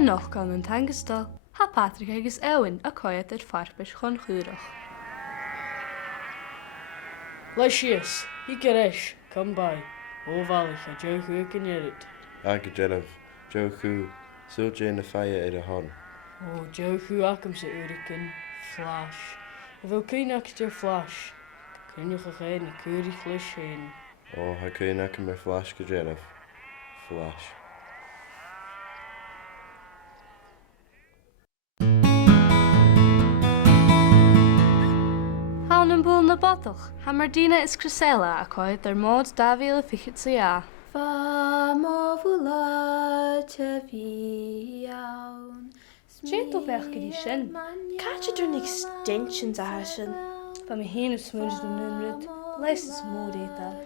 A noch gan an Chaisteil, ha Patrick agus Eowyn a coiad Farpaisean Chon Chaorach. Leis sios, hi gereis, come by. O bhailch a Joe chu gynnyrid. Aga Jelov, Joe chu, so Jane the fire at a hon. O Joe chu acum sa ùire flash. A bhil cyn ac dyr flash. Cynnych a chain a cwrich leis hyn. Oh, ha cyn ac am flash ga Jelov. Flash. Hawn yn bwl na bodoch, ha Mardina is Chrysela a coed mod David Attenborough. Fa mo fwla te fi iawn. Chaisteil bech gyda sin. Catch yr extensions a hasin. Fa mi hyn y smwyd yn nymryd, leis ys mwyd eadar.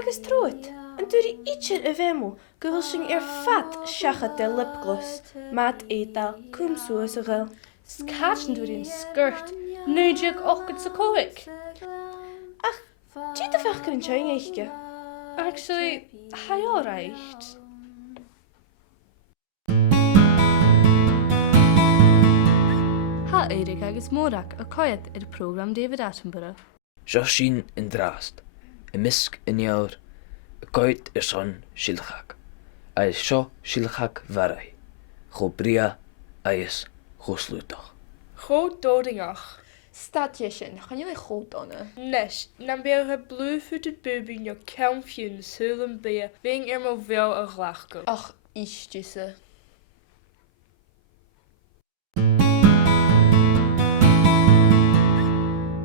Agus troed, yn dwi eisiau y femo, gyfel sy'n fat siachat de lipgloss, mat eadar, cwm sŵs y ghail. Scatch yn dwy'n skirt, nwydig ochgyd sa coig. Ach, ti dy fech gyda'n chain eich Actually, hai alright. Ha Eirig agus Mórach a coiad prògram David Attenborough. Seo sin in drast, I misc in eadar, a coiad son sílchach, a is seo sílchach Bharraigh, cho bria a is cho slútach. Cho dodingach. Stadje sin, gaan jullie goed doen? Nes, dan ben je blue-footed baby in je kampje in sùil bij, wegen maar wel een glachke. Ach, ishtjese.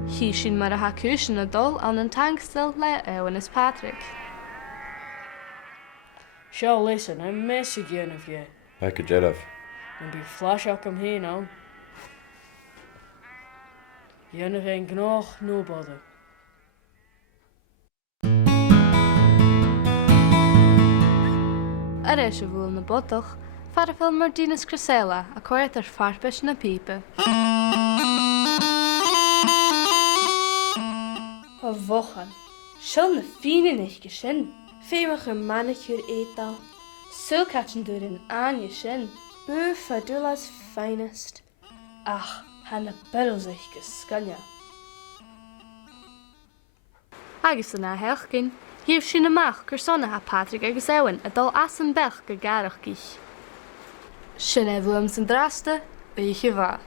Hi sin mar a ha cúsin a dul an an Chaisteil le Eowyn is Patrick. Seo listen, I'm mess again of you. Aga Jelov. Dan be flash ac am hyn aan. Jennig een gnoch no bother. Ar eis a bhfuil na bodoch, far a film Mardina Chrysela a coiad Farpaisean na pípe. Wa vochan. Shall na finen ich geshin. Femach een manicure eetal. So catchen dwy'n anje sin. Buf Adula's finest. Ach, han a barrels eich gysganya. Agus yna helch gyn, hief sin amach gyrsona ha Patrick agus Eowyn a dal as yn bech gygarach gich. Sin eflwm sy'n draste, eich i fa.